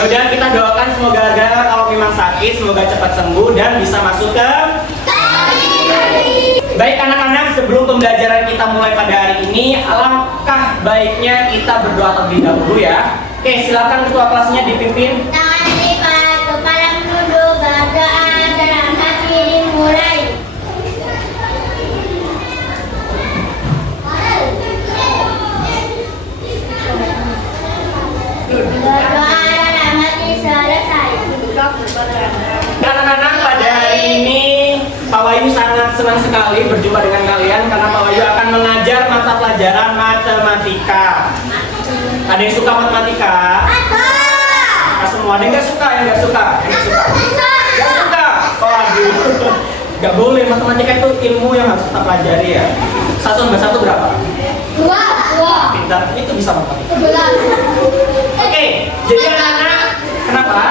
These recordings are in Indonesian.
Ya udah, kita doakan semoga kalau memang sakit semoga cepat sembuh dan bisa masuk ke. Baik anak-anak, sebelum pembelajaran kita mulai pada hari ini, alangkah baiknya kita berdoa terlebih dahulu ya. Oke, silakan ketua kelasnya dipimpin. Tangan diikat, kepala menunduk, berdoa dalam hati dimulai. Berdoa dalam hati selesai. Anak-anak, pada hari ini Pak Wahyu sangat senang sekali berjumpa dengan kalian karena Pak Wahyu akan mengajar mata pelajaran matematika. Ada yang suka matematika? Nah, semua. Ada yang nggak suka? Yang nggak suka? Yang nggak suka? Nggak suka? Waduh, nggak boleh. Matematika itu ilmu yang harus kita pelajari ya. 1 tambah 1 berapa? 2. Pintar, itu bisa matematika. 11. Oke, jadi anak-anak, kenapa?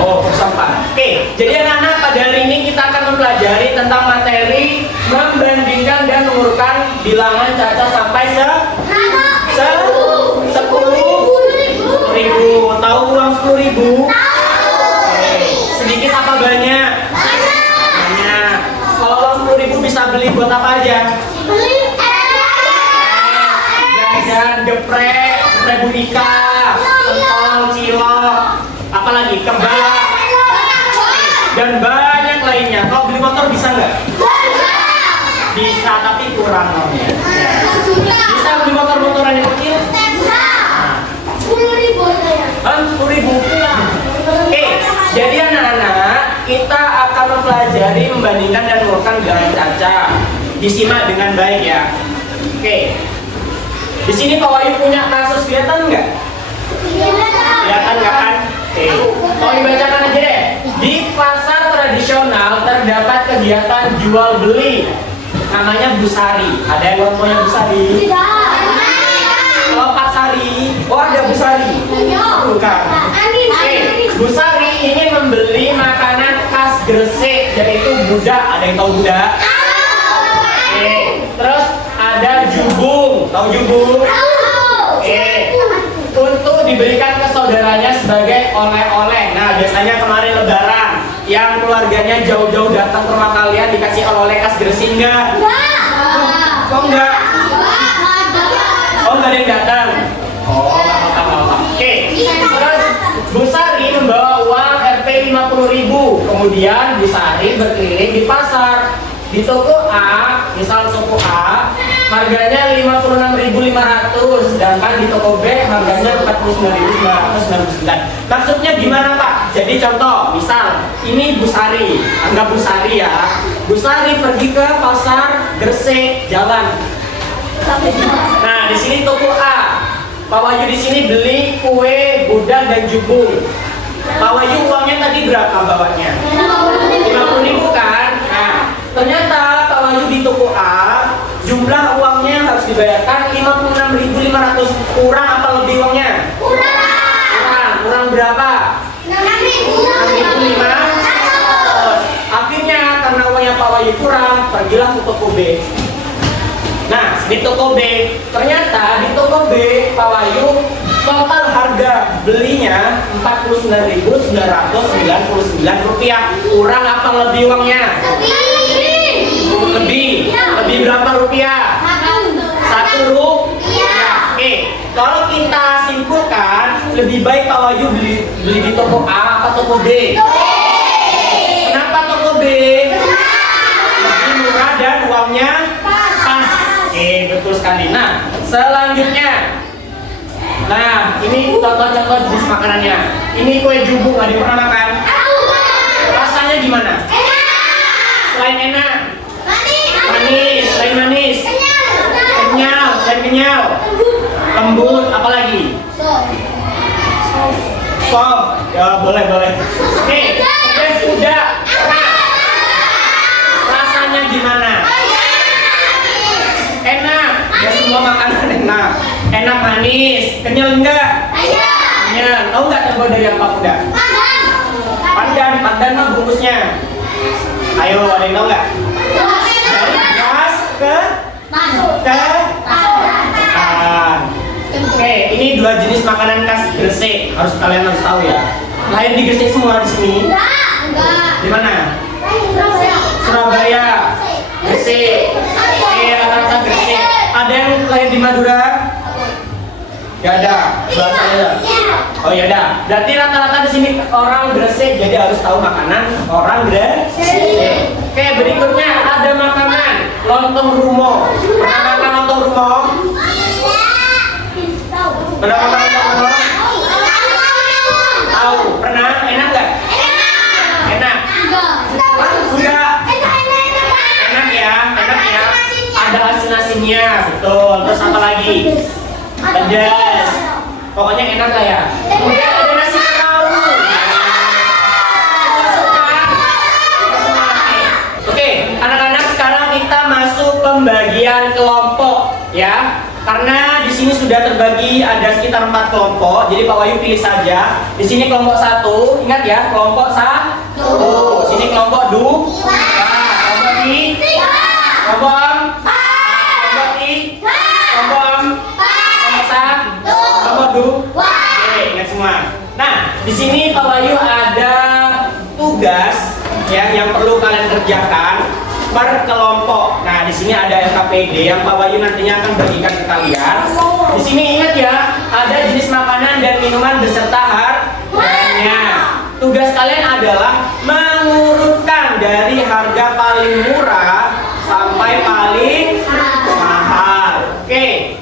Oh, sampah. Oke, jadi anak-anak, pada hari ini kita akan mempelajari tentang materi membandingkan dan mengurutkan bilangan caca sampai 10.000. Tahu uang 10.000? Oke, sedikit apa banyak? Banyak. Kalau uang 10.000 bisa beli buat apa aja? Jajan, geprek bunika, pentol, cilok, apalagi kebab, dan banyak lainnya. Kalau beli motor bisa nggak? Bisa, tapi kurang namanya. Bisa beli motor-motoran yang kecil? 10.000. Oke, jadi anak-anak, kita akan mempelajari membandingkan dan mengurutkan bilangan caca. Disimak dengan baik ya. Oke. Di sini Pak Wahyu punya kasus, kelihatan nggak? Kelihatan nggak kan? Oke. Mau dibacakan aja deh. Di pasar tradisional terdapat kegiatan jual beli. Namanya busari. Ada yang ngomongnya busari? Kalau Pak Sari, oh ada busari. Bukan. Oke. Busari ingin membeli makanan khas Gresik, yaitu budak. Ada yang tahu budak? Oke. Terus ada jubung. Tahu jubung? Oke. Untuk diberikan ke saudaranya sebagai oleh-oleh. Nah, biasanya kemarin lebaran yang keluarganya jauh-jauh datang ke rumah kalian dikasih oleh-oleh khas Gresik enggak? Kok enggak? Oh, enggak ada yang datang. Oh, apa-apa. Oke. Terus Bu Sari membawa uang Rp 50.000. Kemudian Bu Sari berkeliling di pasar. Di toko A, misal toko A, harganya 56.500, sedangkan di toko B harganya 49.999. Maksudnya gimana Pak? Jadi contoh, misal ini Bu Sari, anggap Bu Sari ya. Bu Sari pergi ke pasar Gresik, jalan. Nah, di sini toko A. Pak Wahyu di sini beli kue, budak dan jubung. Pak Wahyu uangnya tadi berapa bawanya? 50.000 kan? Nah, ternyata Pak Wahyu di toko A jumlah uangnya yang harus dibayarkan 56.500. Kurang apa lebih uangnya? Kurang berapa? 6.500. Akhirnya karena uangnya Pak Wahyu kurang, pergilah ke toko B. Nah, di toko B, ternyata di toko B Pak Wahyu total harga belinya Rp49.999. Kurang apa lebih uangnya? Lebih berapa rupiah? 1 rupiah. Oke, kalau kita simpulkan, lebih baik Pak Wahyu beli di toko A atau toko B? Kenapa toko B? Lebih murah dan uangnya pas. Oke, betul sekali. Nah, selanjutnya, nah ini contoh-contoh jenis makanannya. Ini kue jubung, ada yang pernah makan? Rasanya gimana? Selain enak, manis, selain manis, kenyal, selain kenyal, lembut, apalagi? Soft. Ya boleh. Oke, udah. Rasanya gimana? Enak. Ya semua makanan enak. Enak manis, kenyal enggak? Kenyal. Tahu nggak terbuat dari apa udah? Pandan mah bungkusnya. Ayo, ada yang tahu nggak? Dari gas ke pan. Oke, ini dua jenis makanan khas Gresik. Kalian harus tahu ya. Lahir di Gresik semua di sini. Enggak. Di mana? Surabaya. Surabaya. Gresik. Oke, rata-rata Gresik. Ada yang lahir di Madura? Gak ada. Bahasanya. Oh ya udah. Berarti rata-rata di sini orang Gresik, jadi harus tahu makanan orang Gresik. Oke, berikutnya ada makanan lontong rumo. Pernah makan lontong rumo? Pernah makan lontong rumo? Tahu? Pernah? Enak nggak? Enak. Enggak. Enak ya, enak ya. Ada asin-asinnya, betul. Terus apa lagi? Pedas. Pokoknya enak lah ya. Kemudian ada nasi kerawu. Semua suka? Semua. Oke, anak-anak sekarang kita masuk pembagian kelompok ya. Karena di sini sudah terbagi ada sekitar 4 kelompok. Jadi Pak Wahyu pilih saja. Di sini kelompok 1, ingat ya, kelompok 1. Sini kelompok 2. Kelompok 3. Kelompok 4. Kelompok 1. Kelompok 2. Oke, ingat semua. Nah, di sini Pak Wahyu ada tugas ya yang perlu kalian kerjakan per kelompok. Nah, di sini ada LKPD yang Pak Wahyu nantinya akan bagikan ke kalian. Di sini ingat ya, ada jenis makanan dan minuman beserta harganya. Tugas kalian adalah mengurutkan dari harga paling murah sampai paling mahal. Oke.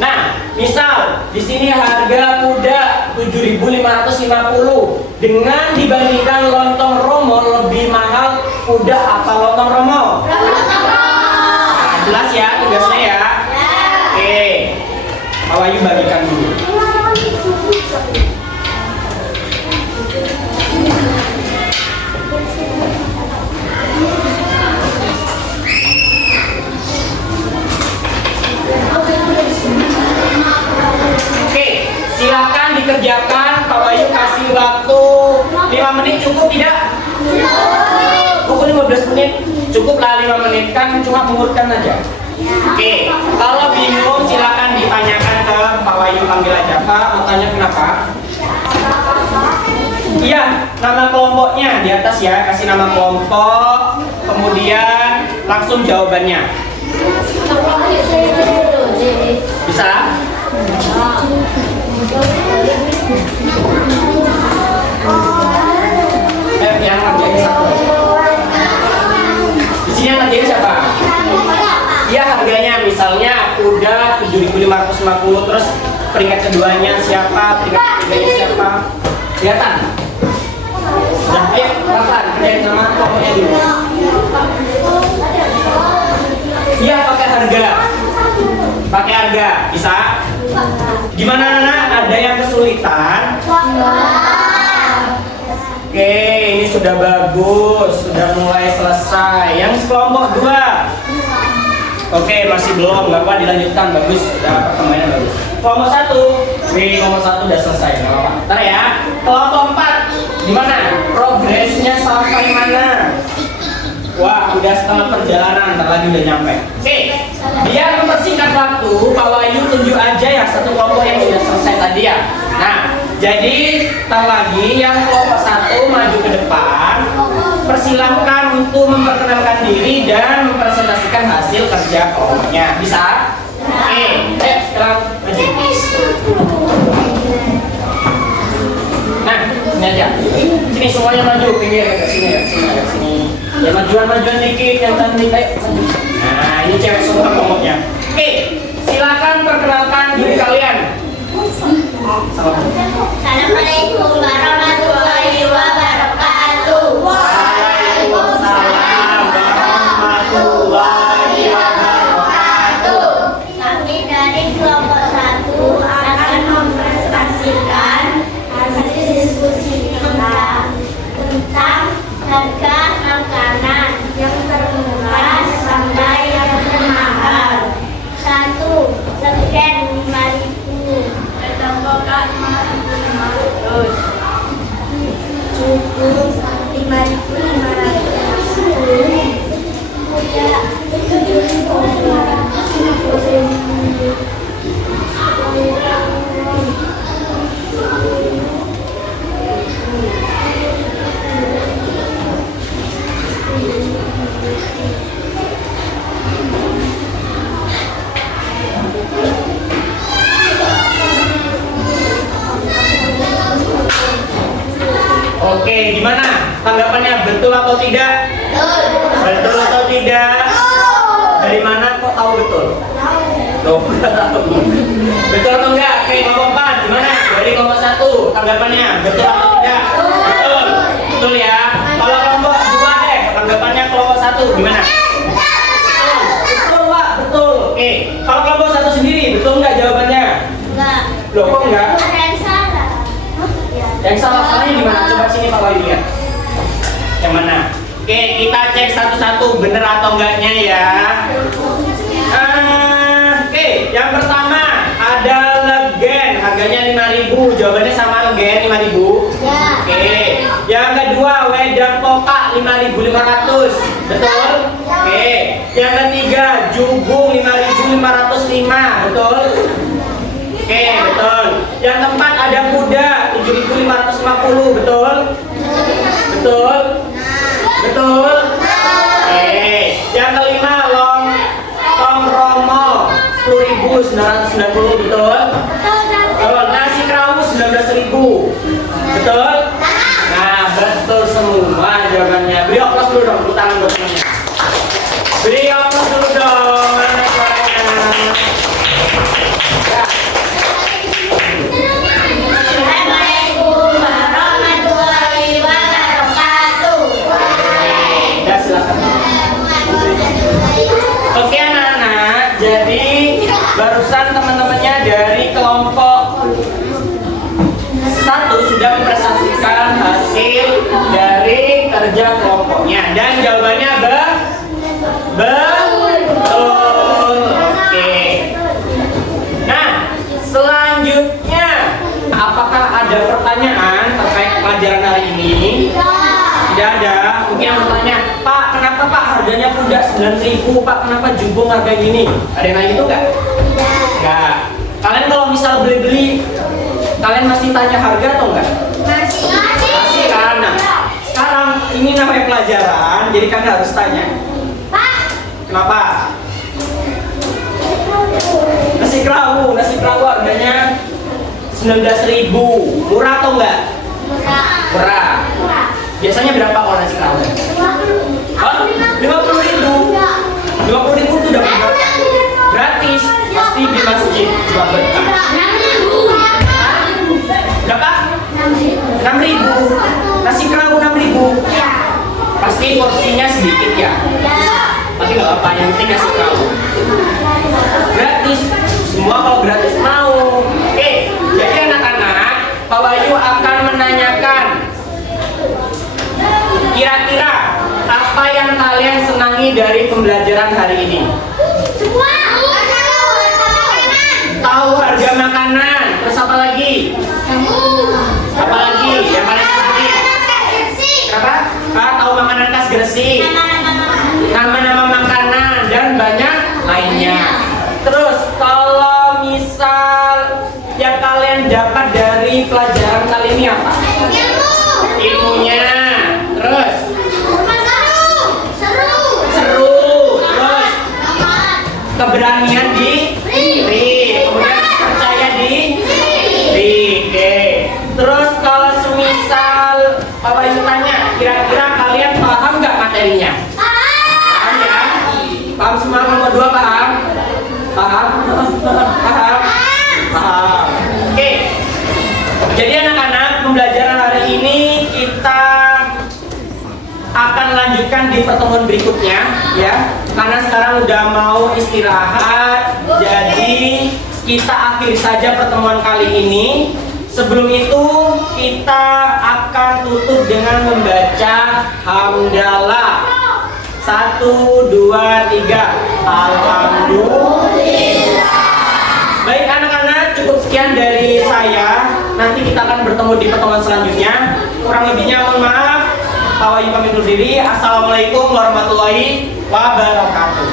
Nah, misal di sini harga kuda 7.550 dengan dibandingkan lontong romo lebih mahal kuda apa lontong romo? Nah, jelas ya tugasnya ya. Oke. Pak Wahyu bagikan dulu. Silakan dikerjakan. Pak Wahyu kasih waktu 5 menit, cukup tidak? Cukup 15 menit. Cukuplah 5 menit, kan cuma mengurutkan aja. Oke, kalau bingung silakan ditanyakan ke Pak Wahyu, panggil aja. Pak, mau tanya kenapa? Iya, nama kelompoknya di atas ya, kasih nama kelompok, kemudian langsung jawabannya. Bisa? Yang ngerjain satu. Di sini yang ngerjain siapa? Iya, harganya misalnya udah 7.550, terus peringkat keduanya siapa, peringkat ketiganya siapa? Kelihatan? Udah, ayo pelan-pelan kerjain sama kelompoknya dulu. Iya, pakai harga. Pakai harga, bisa? Gimana anak? Ada yang kesulitan? Oke, ini sudah bagus, sudah mulai selesai. Yang kelompok 2. Oke, masih belum, nggak apa dilanjutkan, bagus, sudah pertemuannya bagus. Kelompok 1, kelompok 1 udah selesai, nggak apa-apa. Ntar ya, kelompok 4, gimana? Progresnya sampai mana? Wah, udah setengah perjalanan, ntar lagi udah nyampe. Oke, biar mempersingkat waktu, Pak Wahyu tunjuk aja ya satu kelompok yang sudah selesai tadi ya. Nah, jadi ntar lagi yang kelompok 1 maju ke depan. Persilahkan untuk memperkenalkan diri dan mempresentasikan hasil kerja kelompoknya. Bisa? Oke, ayo sekarang maju. Nah, sini aja. Sini semuanya maju, pinggir ke sini ya, sini. Ya majuan dikit yang cantik, ayo maju. Nah, ini cewek semua kelompoknya. Oke, silakan perkenalkan diri kalian. Assalamualaikum warahmatullahi wabarakatuh. Waalaikumsalam warahmatullahi wabarakatuh. Kami dari kelompok 1 akan mempresentasikan hasil diskusi kita tentang harga makanan yang termurah sampai yang termahal. gimana? Tanggapannya betul atau tidak? Betul atau tidak? Dari mana kok tahu betul? Tuh, betul atau enggak? Oke, kelompok 4 gimana? Dari kelompok 1 tanggapannya betul atau tidak? Betul. Betul ya. Kalau kelompok 2 deh, tanggapannya kelompok 1 gimana? Betul, Pak. Betul. Oke. Kalau kelompok 1 sendiri, betul enggak jawabannya? Enggak. Loh, kok enggak? Ada yang salah. Yang salahnya di mana? Coba sini Pak Wahyu lihat. Yang mana? Oke, kita cek satu-satu bener atau enggaknya ya. Oke, yang pertama ada legen, harganya 5.000. Jawabannya sama legen 5.000. Ya. Oke. Yang kedua wedang kokak 5.500. Betul? Oke. Yang ketiga jubung 5.505. Betul? Oke, betul. Yang keempat ada kuda 7.550. Betul? Betul? Betul? Oke. Yang kelima tong romo 10.990. Betul? Betul. Nasi kerawu 19.000. Betul? Nah, betul semua jawabannya. Beri aplaus dulu dong, tepuk tangan buat semuanya. Beri aplaus dulu dong. Mana suaranya? Ya. Assalamualaikum warahmatullahi wabarakatuh. Ya, silakan. Oke anak-anak, jadi barusan teman-temannya dari kelompok 1 sudah mempresentasikan hasil dari kerja kelompoknya dan jawabannya betul. Oke. Nah, selanjutnya apakah ada pertanyaan terkait pelajaran hari ini? Tidak ada. Mungkin yang bertanya, Pak, kenapa Pak harganya kuda 9.000? Pak, kenapa jubung harga gini? Ada yang nanya itu nggak? Nggak. Kalian kalau misal beli-beli, kalian masih tanya harga atau enggak? Masih kan? Nah, sekarang ini namanya pelajaran, jadi kalian harus tanya. Kenapa? Nasi kerawu harganya 19.000. Murah atau enggak? Murah. Biasanya berapa kalau nasi kerawu? 50.000. 50.000 itu dapat gratis. Pasti di masjid cuma berkah. Berapa? 6.000. Nasi kerawu 6.000. Pasti porsinya sedikit ya. Tapi nggak apa-apa, yang penting nasi kerawu. Gratis. Semua kalau gratis mau. Oke, jadi anak-anak, Pak Wahyu akan menanyakan kira-kira apa yang kalian senangi dari pembelajaran hari ini? Tahu harga makanan. Terus apa lagi? Apa lagi? Yang paling senangi? Kenapa? Tahu makanan khas Gresik. Nama-nama makanan dan banyak lainnya. Terus kalau misal yang kalian dapat dari pelajaran kali ini apa? Ilmunya. Terus seru. Terus keberanian diri. Kemudian percaya diri. Oke. Terus kalau semisal Pak Wahyu tanya, kira-kira kalian paham nggak materinya? Paham ya? Paham semua nomor 2 paham? Paham? Paham. Oke. Jadi anak-anak, pembelajaran hari ini kita akan lanjutkan di pertemuan berikutnya ya. Karena sekarang udah mau istirahat. Jadi kita akhiri saja pertemuan kali ini. Sebelum itu kita akan tutup dengan membaca hamdalah. 1, 2, 3. Alhamdulillah. Baik anak-anak, cukup sekian dari saya. Nanti kita akan bertemu di pertemuan selanjutnya. Kurang lebihnya mohon maaf. Pak Wahyu pamit undur diri. Assalamualaikum warahmatullahi wabarakatuh.